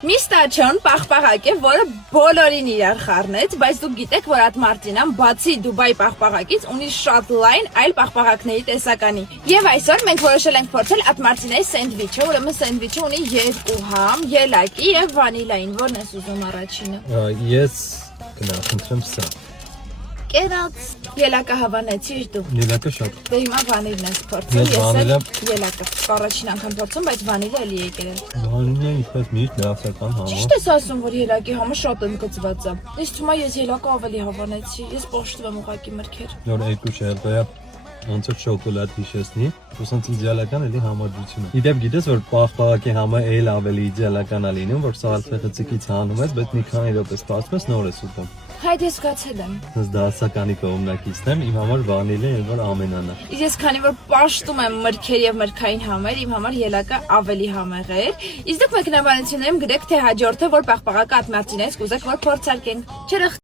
Միստաչոն պաղպաղակ է, որը բոլորին իրար խառնեց, բայց դուք գիտեք, որ այդ Մարտինան բացի Դուբայի պաղպաղակից ունի շատ լայն այլ պաղպաղակների տեսականի։ Եվ այսօր մենք որոշել ենք փորձել այդ Մարտինայի սենդվիչը, ուրեմն սենդվիչը ունի 2 համ, ելակի եւ վանիլային, որն ես ուզում առաջինը։ Ես կնախընտրեմ սա։ Կերած ելակը հավանեցիր դու։ Ելակը շատ։ Դե հիմա վանիլն ես փորձում, ես էլ ելակը։ Առաջին անգամ փորձում, բայց վանիլը էլի եկել։ Վանիլը իբրև միշտ դասական համը։ Ճիշտ ես ասում, որ ելակի համը շատ ընդգծված է։ Ես թվում է ես ելակը ավելի հավանեցի։ Ես պոշտվում եմ ուղակի մրգեր։ Նոր երկու շերտը ոնց որ շոկոլադ հիշեցնի, ուսանց իդեալական էլի համադրությունը։ Իդեպ գիտես որ պաղպաղակի համը էլ ավելի իդեալական է լինում, որ սալցեղծիկից հանում ես, բայց մի քանի րոպե սպասում ես նոր ես ուտում։ Հայտ ես զգացել եմ։ Ես դասականի կողմնակիցն եմ, իմ համար վանիլը եւ որ ամենան է։ Ես քանի որ պաշտում եմ մրգեր եւ մրգային համեր, իմ համար ելակը ավելի համեղ էր։ Իսկ դուք մեկնաբանություններում գրեք թե հաջորդը որ պաղպաղակը ատմարտինես կուզեք որ փորձարկենք։ Չրախ